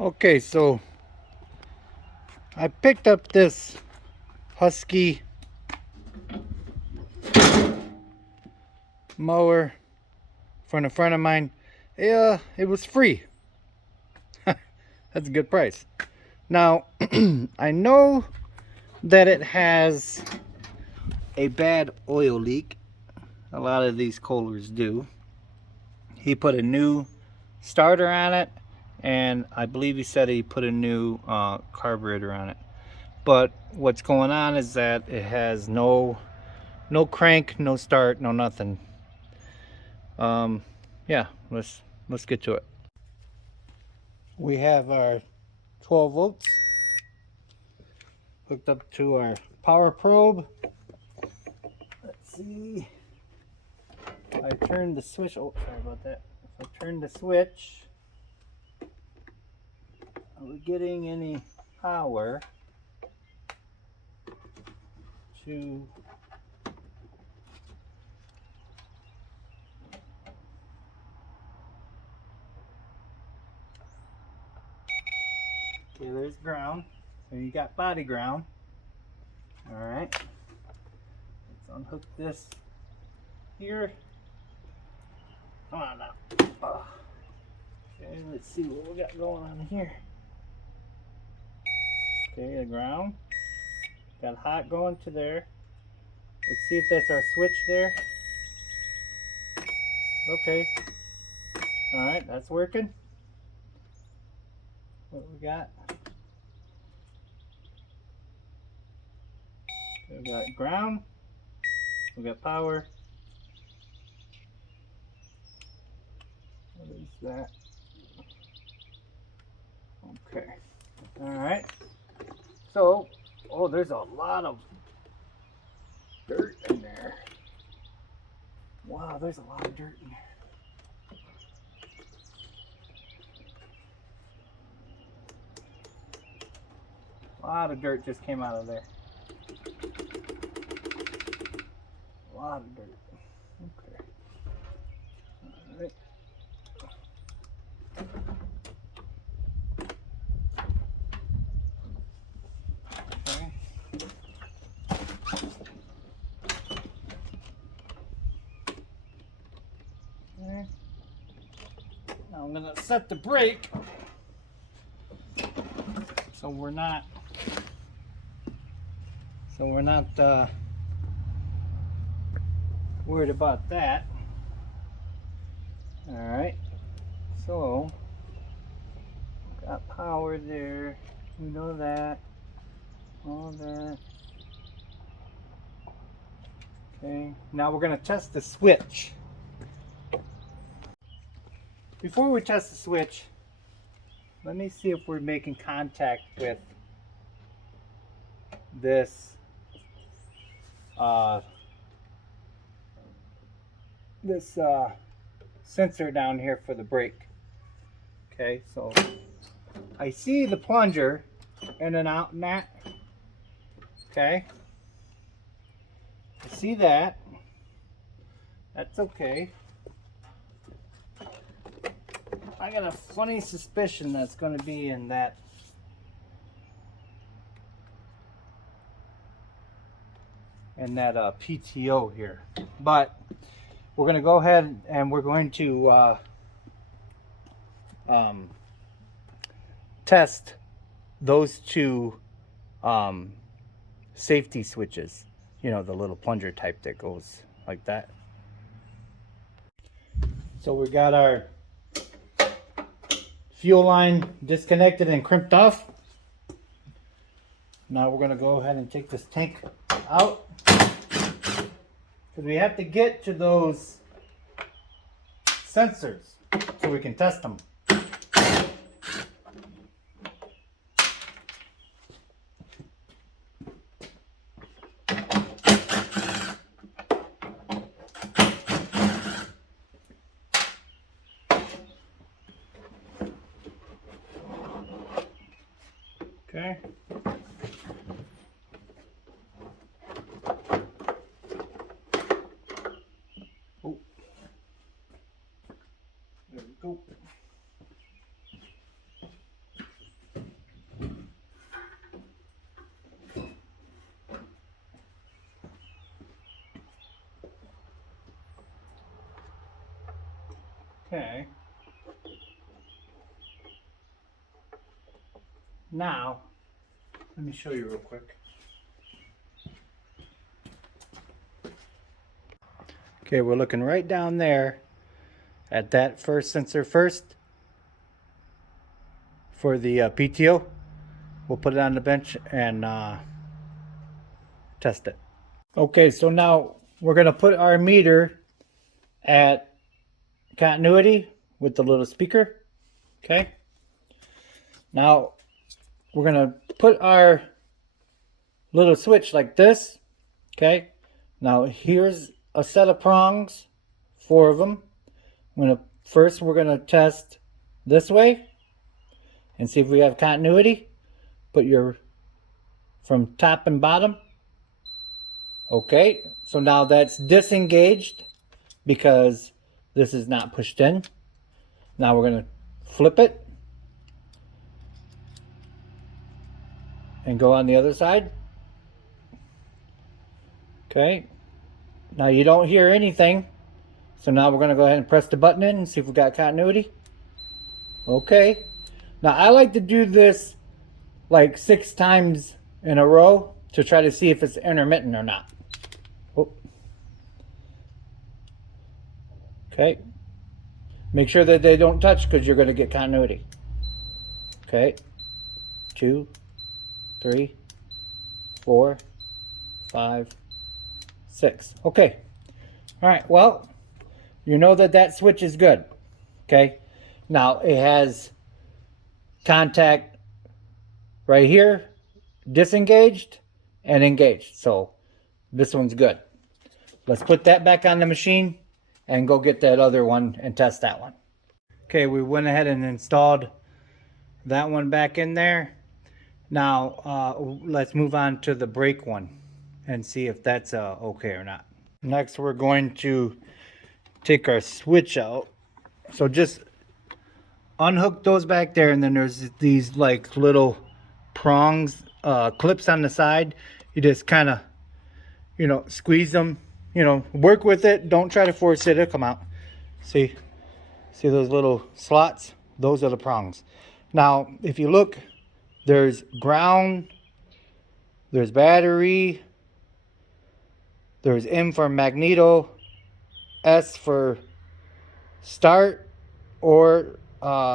Okay, so I picked up this Huskee mower from a friend of mine. Yeah, it was free. That's a good price. Now, I know that it has a bad oil leak. A lot of these Kohlers do. He put a new starter on it, and I believe he said he put a new carburetor on it. But what's going on is that it has no crank, no start, no nothing. Yeah, let's get to it. We have our 12 volts hooked up to our power probe. Let's see. I turned the switch. Oh, sorry about that. If I turn the switch, are we getting any power to? Okay, there's ground. So you got body ground. All right. Let's unhook this here. Come on now. Okay, let's see what we got going on here. Okay, the ground. Got hot going to there. Let's see if that's our switch there. Okay. Alright, that's working. What we got? We got ground. We got power. What is that? Okay. Alright. So, oh, there's a lot of dirt in there. Wow, there's a lot of dirt in there. A lot of dirt just came out of there. A lot of dirt. Okay. Alright. Okay. Okay. Now I'm gonna set the brake so we're not worried about that. All right, so got power there. We know that. All that. Okay. Now we're gonna test the switch. Before we test the switch, let me see if we're making contact with this sensor down here for the brake. Okay, so I see the plunger in and out in that. Okay, I see that. That's okay. I got a funny suspicion that's going to be in that PTO here, but we're going to go ahead and we're going to test those two safety switches. You know, the little plunger type that goes like that. So we got our fuel line disconnected and crimped off. Now we're going to go ahead and take this tank out because we have to get to those sensors so we can test them. Okay. Oh. There we go. Okay. Now, let me show you real quick. Okay, we're looking right down there at that first sensor first for the PTO. We'll put it on the bench and test it. Okay, so now we're going to put our meter at continuity with the little speaker. Okay. Now we're going to put our little switch like this. Okay. Now here's a set of prongs, 4 of them. First we're going to test this way and see if we have continuity. Put your from top and bottom. Okay, so now that's disengaged because this is not pushed in. Now we're going to flip it and go on the other side. Okay, now you don't hear anything. So now we're going to go ahead and press the button in and see if we got continuity. Okay, now I like to do this like 6 times in a row to try to see if it's intermittent or not. Oh. Okay, make sure that they don't touch because you're going to get continuity. Okay, 2, 3, 4, 5, 6. Okay, all right, well, you know that that switch is good. Okay, now it has contact right here, disengaged and engaged. So this one's good. Let's put that back on the machine and go get that other one and test that one. Okay, we went ahead and installed that one back in there. Now let's move on to the brake one and see if that's okay or not. Next we're going to take our switch out. So just unhook those back there, and then there's these like little prongs, clips on the side. You just kind of, squeeze them, work with it. Don't try to force it. It'll come out. See those little slots? Those are the prongs. Now, if you look, there's ground, there's battery, there's M for magneto, S for start or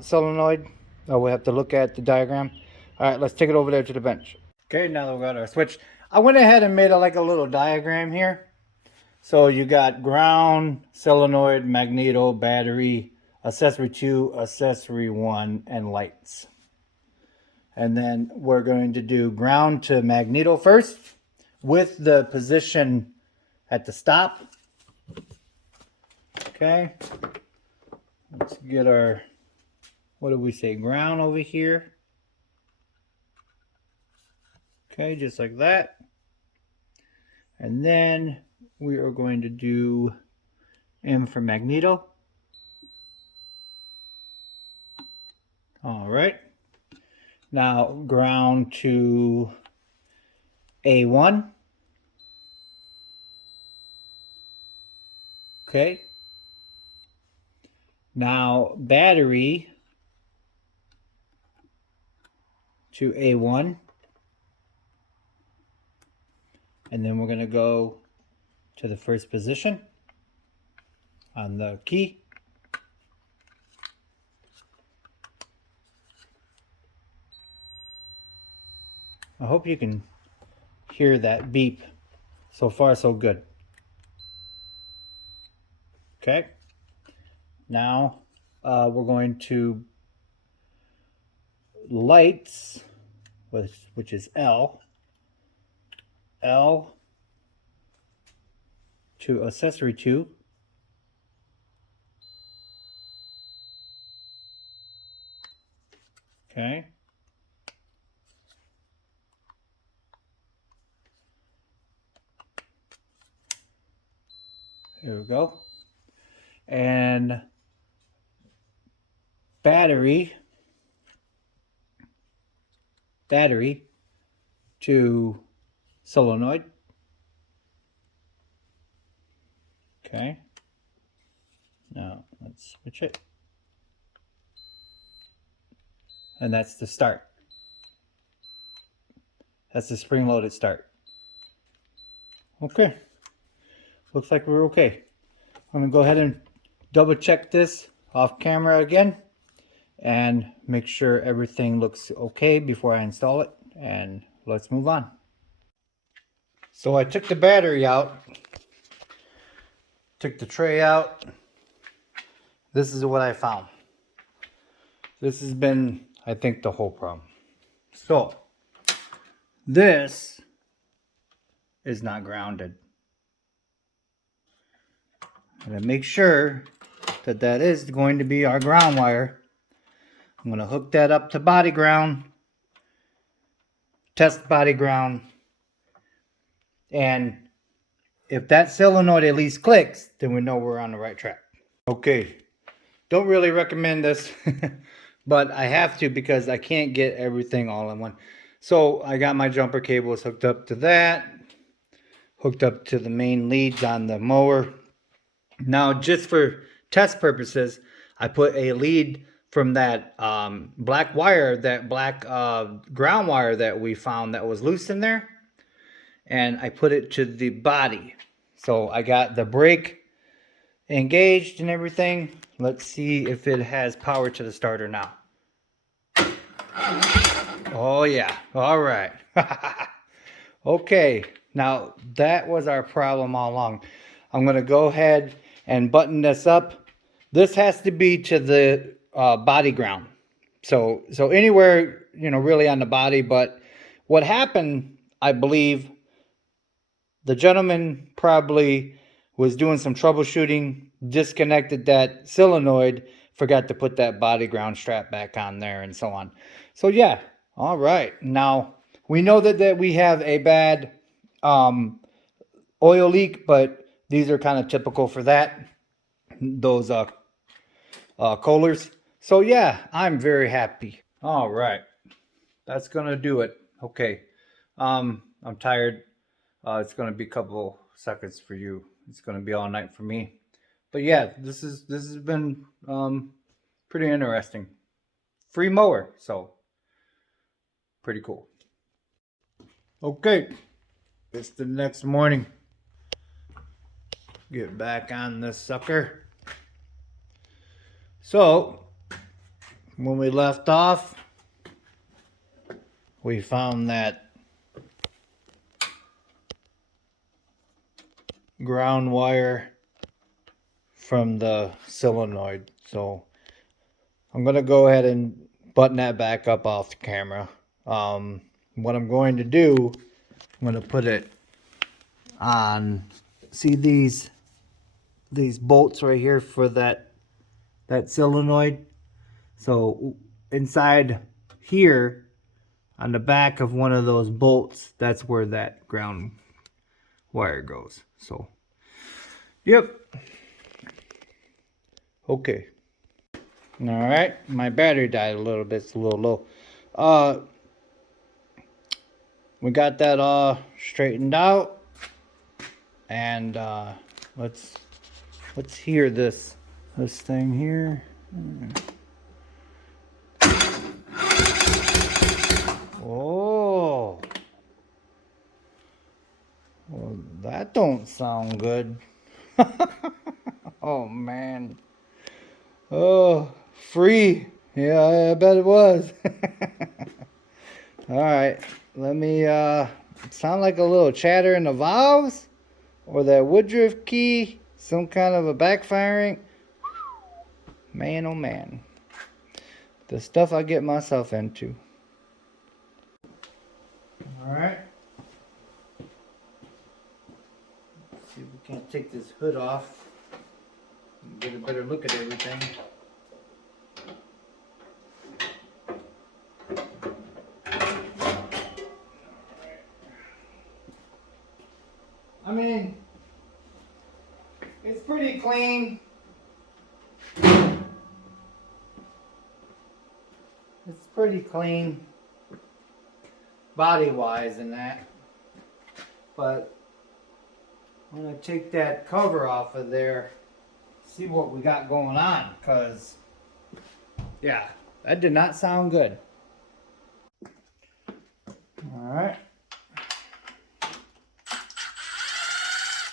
solenoid. Oh, we have to look at the diagram. All right, let's take it over there to the bench. Okay, now that we got our switch, I went ahead and made like a little diagram here. So you got ground, solenoid, magneto, battery, accessory 2, accessory 1, and lights. And then we're going to do ground to magneto first with the position at the stop. Okay. Let's get our, what did we say, ground over here. Okay, just like that. And then we are going to do M for magneto. All right. Now ground to A1. Okay. Now battery to A1. And then we're going to go to the first position on the key. I hope you can hear that beep. So far, so good. Okay. Now we're going to lights, which is L. L to accessory 2. Okay. Here we go. And battery to solenoid. Okay. Now Let's switch it. And that's the start. That's the spring-loaded start. Okay. Looks like we're okay. I'm gonna go ahead and double check this off camera again and make sure everything looks okay before I install it, and let's move on. So I took the battery out, took the tray out. This is what I found. This has been, I think, the whole problem. So this is not grounded. I'm gonna make sure that that is going to be our ground wire. I'm gonna hook that up to body ground, test body ground, and if that solenoid at least clicks, then we know we're on the right track. Okay, don't really recommend this, but I have to because I can't get everything all in one. So I got my jumper cables hooked up to that, hooked up to the main leads on the mower. Now, just for test purposes, I put a lead from that black wire, that black ground wire that we found that was loose in there, and I put it to the body. So I got the brake engaged and everything. Let's see if it has power to the starter now. Oh yeah, all right. Okay, now that was our problem all along. I'm gonna go ahead and button this up. This has to be to the body ground. So anywhere, you know, really on the body. But what happened, I believe, the gentleman probably was doing some troubleshooting, disconnected that solenoid, forgot to put that body ground strap back on there, and so on. So yeah, all right. Now we know that we have a bad oil leak, but these are kind of typical for that. Those Kohlers. So yeah, I'm very happy. All right, that's gonna do it. Okay, I'm tired. It's gonna be a couple seconds for you. It's gonna be all night for me. But yeah, this has been pretty interesting. Free mower, so pretty cool. Okay, it's the next morning. Get back on this sucker. So when we left off, we found that ground wire from the solenoid. So I'm gonna go ahead and button that back up off the camera. What I'm going to do, I'm gonna put it on, see these bolts right here for that solenoid. So inside here on the back of one of those bolts, that's where that ground wire goes. So yep. Okay. All right, my battery died a little bit. It's a little low. We got that all straightened out, and let's hear this thing here. Oh, well, that don't sound good. Oh man. Oh, free. Yeah, I bet it was. All right, let me sound like a little chatter in the valves, or that Woodruff key, some kind of a backfiring. Man, oh man, the stuff I get myself into. All right, let's see if we can't take this hood off and get a better look at everything. I mean, it's pretty clean. It's pretty clean body-wise and that. But I'm going to take that cover off of there, see what we got going on, because, yeah, that did not sound good. Alright.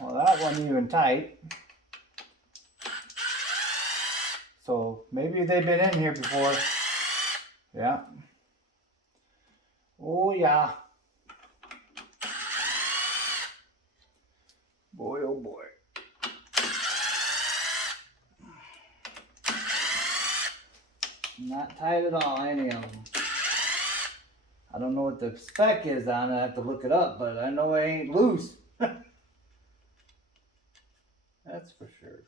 Well, that wasn't even tight. So maybe they've been in here before. Yeah. Oh, yeah. Boy, oh boy. Not tight at all, any of them. I don't know what the spec is on it. I have to look it up, but I know it ain't loose. That's for sure.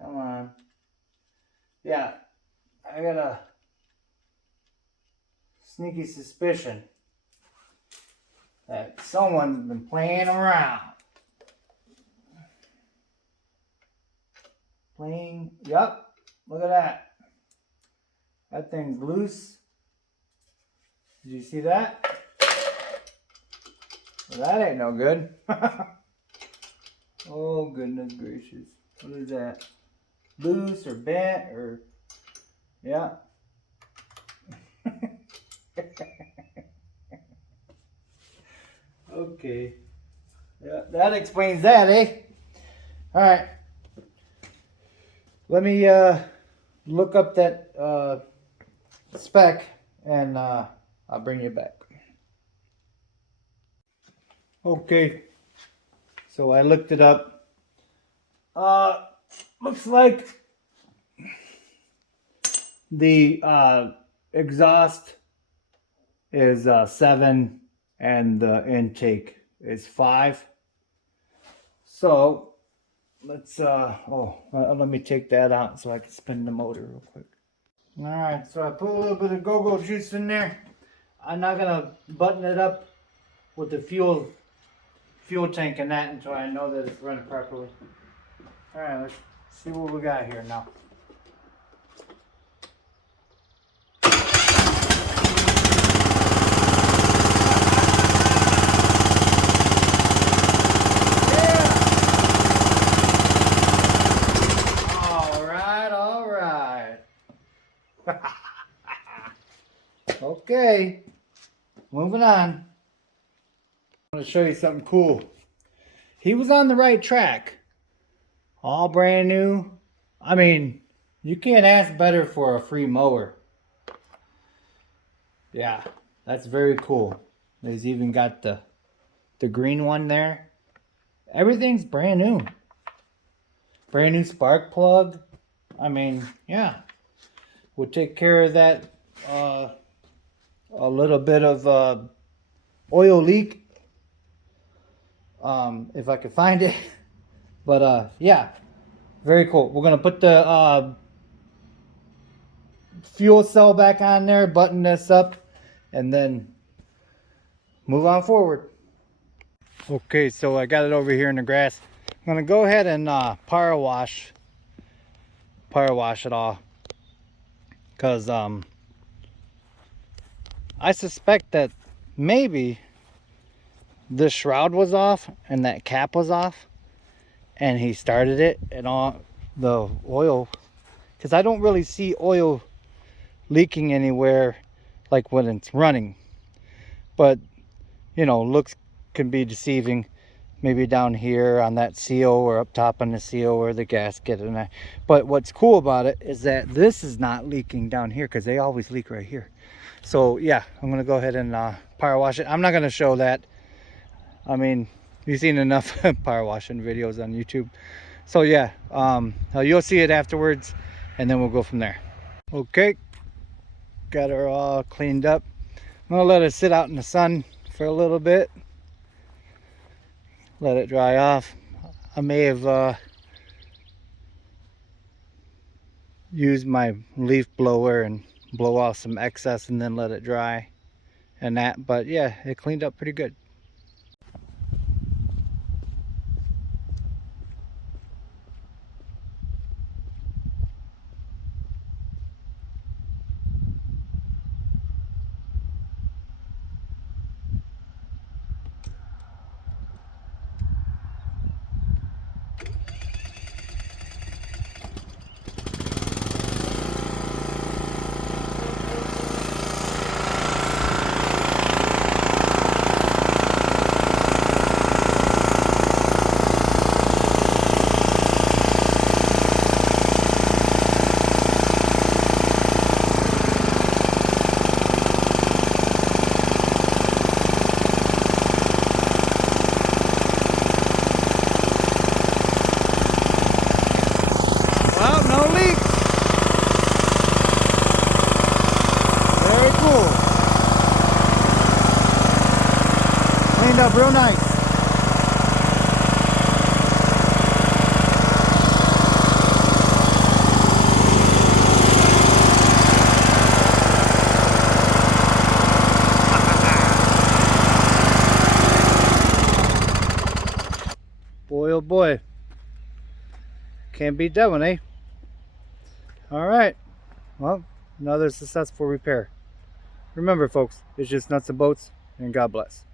Come on. Yeah, I got a sneaky suspicion that someone's been playing around. Yup, look at that. That thing's loose. Did you see that? Well, that ain't no good. Oh, goodness gracious. What is that? Loose or bent or... Yeah. Okay. Yeah, that explains that, eh? Alright. Let me look up that spec and I'll bring you back. Okay. So I looked it up. Looks like the exhaust is 7 and the intake is 5. So let's let me take that out so I can spin the motor real quick. All right, so I put a little bit of go-go juice in there. I'm not gonna button it up with the fuel tank and that until I know that it's running properly. All right, let's see what we got here now. Okay, moving on. I'm going to show you something cool. He was on the right track. All brand new. I mean, you can't ask better for a free mower. Yeah, that's very cool. He's even got the green one there. Everything's brand new. Brand new spark plug. I mean, yeah. We'll take care of that a little bit of oil leak if I could find it. But yeah, very cool. We're gonna put the fuel cell back on there, button this up, and then move on forward. Okay, so I got it over here in the grass. I'm gonna go ahead and power wash it all, because I suspect that maybe this shroud was off and that cap was off, and he started it and all the oil, because I don't really see oil leaking anywhere like when it's running, but you know, looks can be deceiving. Maybe down here on that seal or up top on the seal or the gasket and that. But what's cool about it is that this is not leaking down here, because they always leak right here. So yeah, I'm gonna go ahead and power wash it. I'm not gonna show that. I mean, you've seen enough power washing videos on YouTube. So yeah, you'll see it afterwards, and then we'll go from there. Okay, got her all cleaned up. I'm gonna let it sit out in the sun for a little bit. Let it dry off. I may have used my leaf blower and blow off some excess and then let it dry and that, but yeah, it cleaned up pretty good. cool. Cleaned up real nice. Boy, oh boy. Can't beat that one, eh? Alright. Well, another successful repair. Remember, folks, it's just nuts and bolts, and God bless.